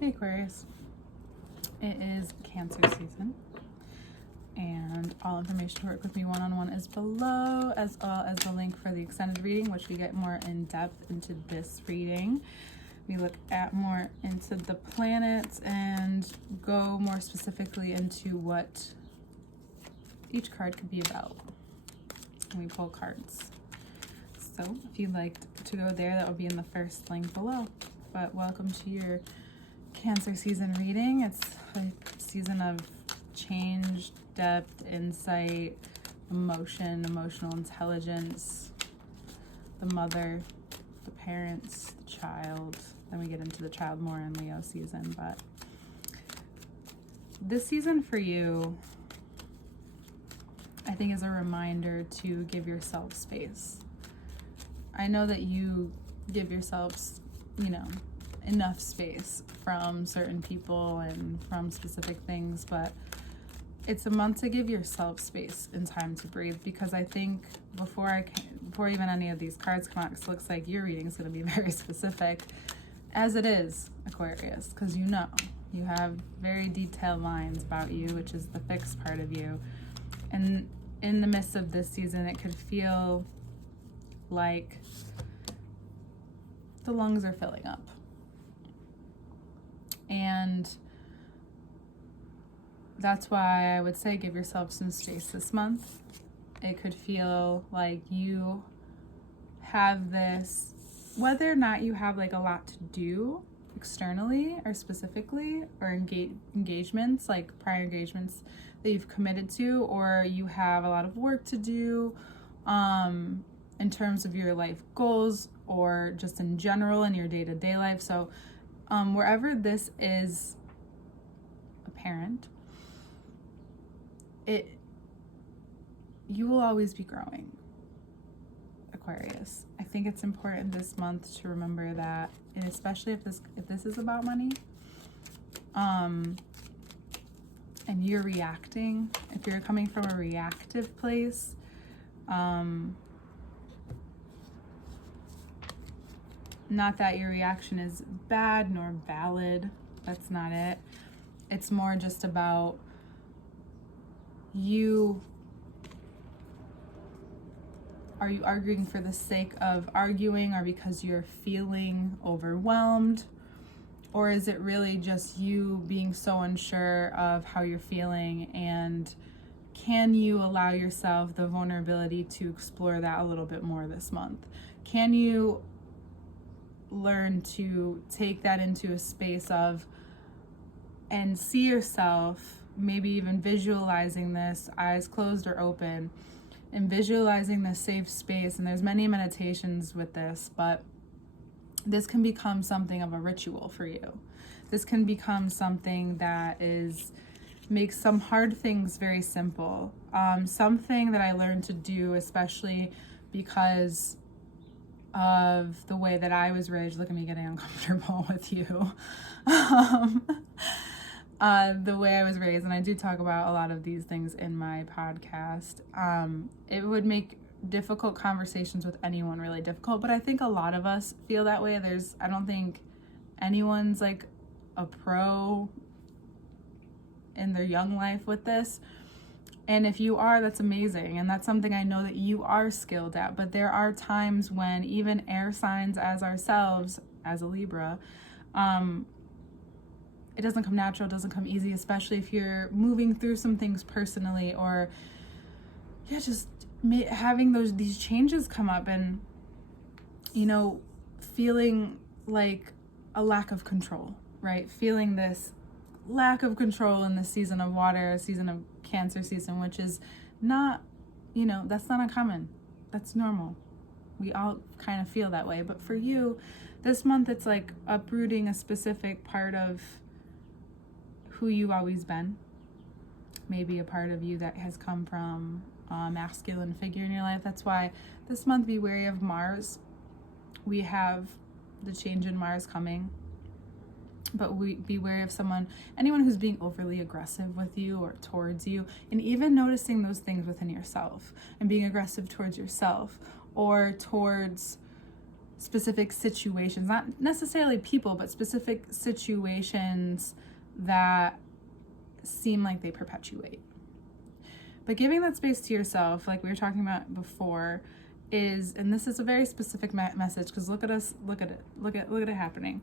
Hey Aquarius, it is Cancer season, and all information to work with me one-on-one is below, as well as the link for the extended reading, which we get more in depth into this reading. We look at more into the planets and go more specifically into what each card could be about. And we pull cards. So if you'd like to go there, that will be in the first link below. But welcome to your Cancer season reading. It's a season of change, depth, insight, emotion, emotional intelligence, the mother, the parents, the child. Then we get into the child more in Leo season. But this season for you, I think, is a reminder to give yourself space. I know that you give yourselves, enough space from certain people and from specific things, but it's a month to give yourself space and time to breathe, because I think before even any of these cards come out, it looks like your reading is going to be very specific, as it is, Aquarius, because you have very detailed lines about you, which is the fixed part of you. And in the midst of this season, it could feel like the lungs are filling up. And that's why I would say give yourself some space this month. It could feel like you have this, whether or not you have like a lot to do externally or specifically, or engagements, like prior engagements that you've committed to, or you have a lot of work to do in terms of your life goals, or just in general in your day-to-day life. So wherever this is apparent, you will always be growing, Aquarius. I think it's important this month to remember that, and especially if this is about money, and you're reacting, if you're coming from a reactive place, not that your reaction is bad nor valid. That's not it. It's more just about you. Are you arguing for the sake of arguing, or because you're feeling overwhelmed? Or is it really just you being so unsure of how you're feeling, and can you allow yourself the vulnerability to explore that a little bit more this month? Can you learn to take that into a space of, and see yourself, maybe even visualizing this, eyes closed or open, and visualizing this safe space. And there's many meditations with this, but this can become something of a ritual for you. This can become something that makes some hard things very simple. Something that I learned to do, especially because of the way that I was raised. Look at me getting uncomfortable with you. The way I was raised, and I do talk about a lot of these things in my podcast, it would make difficult conversations with anyone really difficult, but I think a lot of us feel that way. I don't think anyone's like a pro in their young life with this. And if you are, that's amazing. And that's something I know that you are skilled at. But there are times when even air signs as ourselves, as a Libra, it doesn't come natural, it doesn't come easy, especially if you're moving through some things personally, or just having these changes come up, and, feeling like a lack of control, right? Feeling this lack of control in the season of water, a season of Cancer season, which is not, that's not uncommon. That's normal. We all kind of feel that way. But for you, this month, it's like uprooting a specific part of who you've always been. Maybe a part of you that has come from a masculine figure in your life. That's why this month, be wary of Mars. We have the change in Mars coming. But be wary of anyone who's being overly aggressive with you or towards you, and even noticing those things within yourself and being aggressive towards yourself, or towards specific situations, not necessarily people, but specific situations that seem like they perpetuate. But giving that space to yourself, like we were talking about before, is, and this is a very specific message, because look at us, look at it happening.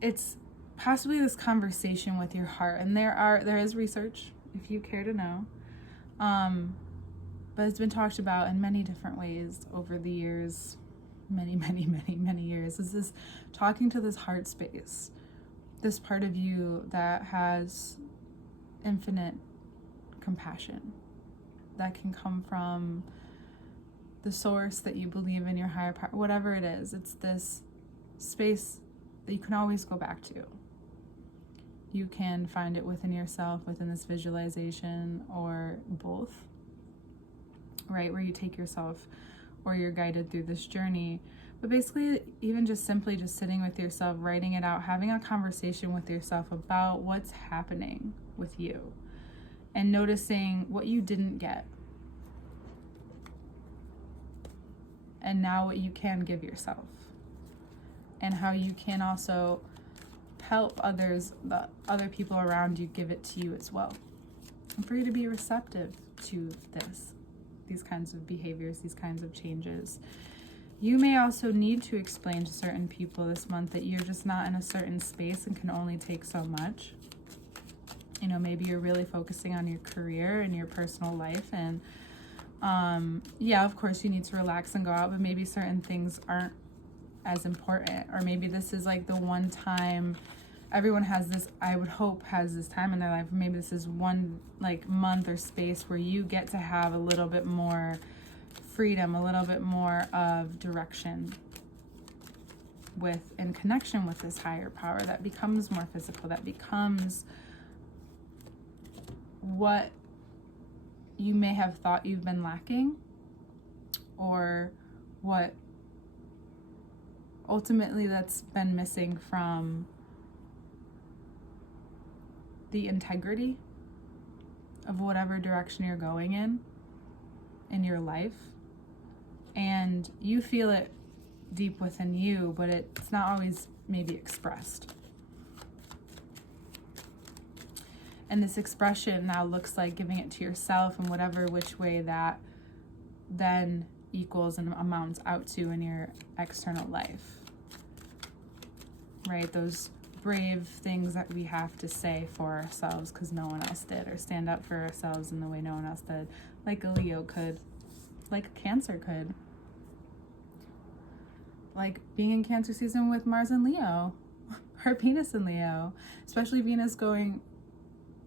It's possibly this conversation with your heart, and there is research, if you care to know, but it's been talked about in many different ways over the years, many years. Is this talking to this heart space, this part of you that has infinite compassion, that can come from the source that you believe in, your higher power, whatever it is. It's this space that you can always go back to. You can find it within yourself, within this visualization, or both, right? Where you take yourself, or you're guided through this journey. But basically, even just simply just sitting with yourself, writing it out, having a conversation with yourself about what's happening with you, and noticing what you didn't get, and now what you can give yourself, and how you can also help others, the other people around you, give it to you as well. And for you to be receptive to these kinds of behaviors, these kinds of changes. You may also need to explain to certain people this month that you're just not in a certain space and can only take so much. You know, maybe you're really focusing on your career and your personal life, and yeah, of course you need to relax and go out, but maybe certain things aren't as important, or maybe this is like the one time everyone has this, I would hope has this time in their life, maybe this is one like month or space where you get to have a little bit more freedom, a little bit more of direction in connection with this higher power that becomes more physical, that becomes what you may have thought you've been lacking, or what ultimately that's been missing from the integrity of whatever direction you're going in your life. And you feel it deep within you, but it's not always maybe expressed. And this expression now looks like giving it to yourself in whatever which way that then equals and amounts out to in your external life. Right? Those brave things that we have to say for ourselves because no one else did, or stand up for ourselves in the way no one else did, like a Leo could, like a Cancer could. Like being in Cancer season with Mars and Leo, or Venus in Leo, especially Venus going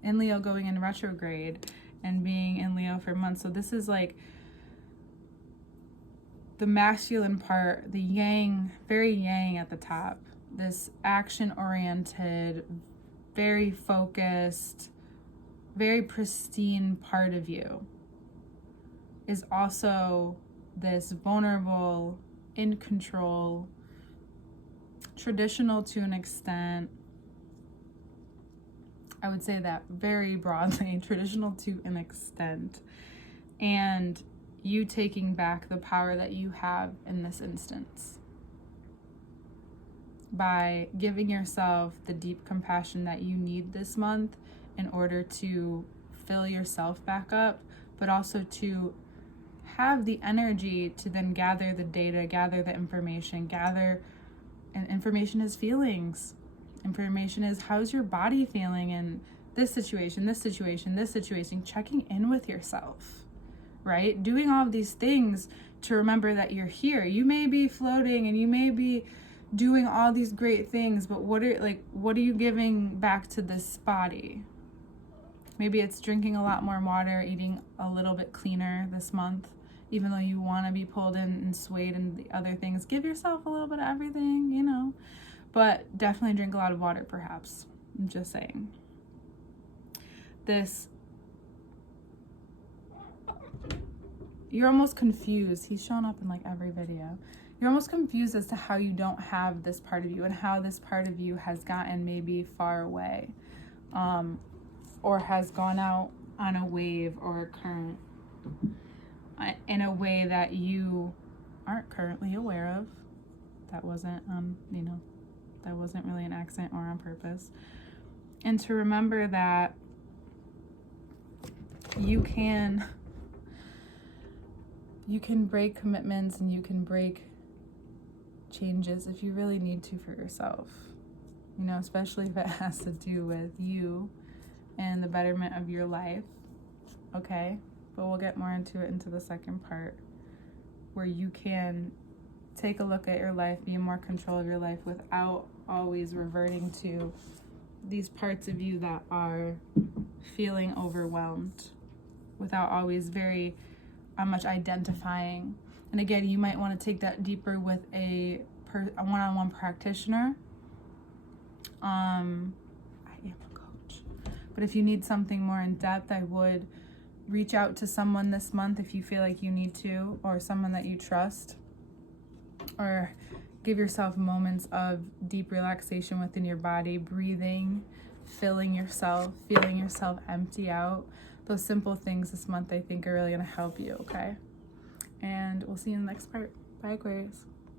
in Leo, going in retrograde, and being in Leo for months. So this is like the masculine part, the yang, very yang at the top, this action-oriented, very focused, very pristine part of you is also this vulnerable, in control, traditional to an extent. I would say that very broadly, traditional to an extent, and you taking back the power that you have in this instance by giving yourself the deep compassion that you need this month in order to fill yourself back up, but also to have the energy to then gather the data, gather the information, and information is feelings. Information is how's your body feeling in this situation, checking in with yourself, right? Doing all of these things to remember that you're here. You may be floating and you may be doing all these great things, but what are you giving back to this body? Maybe it's drinking a lot more water, eating a little bit cleaner this month, even though you want to be pulled in and swayed and the other things. Give yourself a little bit of everything, you know, but definitely drink a lot of water, perhaps. I'm just saying. You're almost confused. He's shown up in like every video. You're almost confused as to how you don't have this part of you and how this part of you has gotten maybe far away, or has gone out on a wave or a current in a way that you aren't currently aware of. That wasn't, that wasn't really an accident or on purpose. And to remember that you can break commitments and you can break changes if you really need to for yourself. Especially if it has to do with you and the betterment of your life. Okay? But we'll get more into the second part, where you can take a look at your life, be in more control of your life without always reverting to these parts of you that are feeling overwhelmed, without always very much identifying. And again, you might want to take that deeper with a one-on-one practitioner. I am a coach. But if you need something more in depth, I would reach out to someone this month if you feel like you need to, or someone that you trust, or give yourself moments of deep relaxation within your body, breathing, feeling yourself empty out. Those simple things this month I think are really going to help you, okay? And we'll see you in the next part. Bye, Aquarius.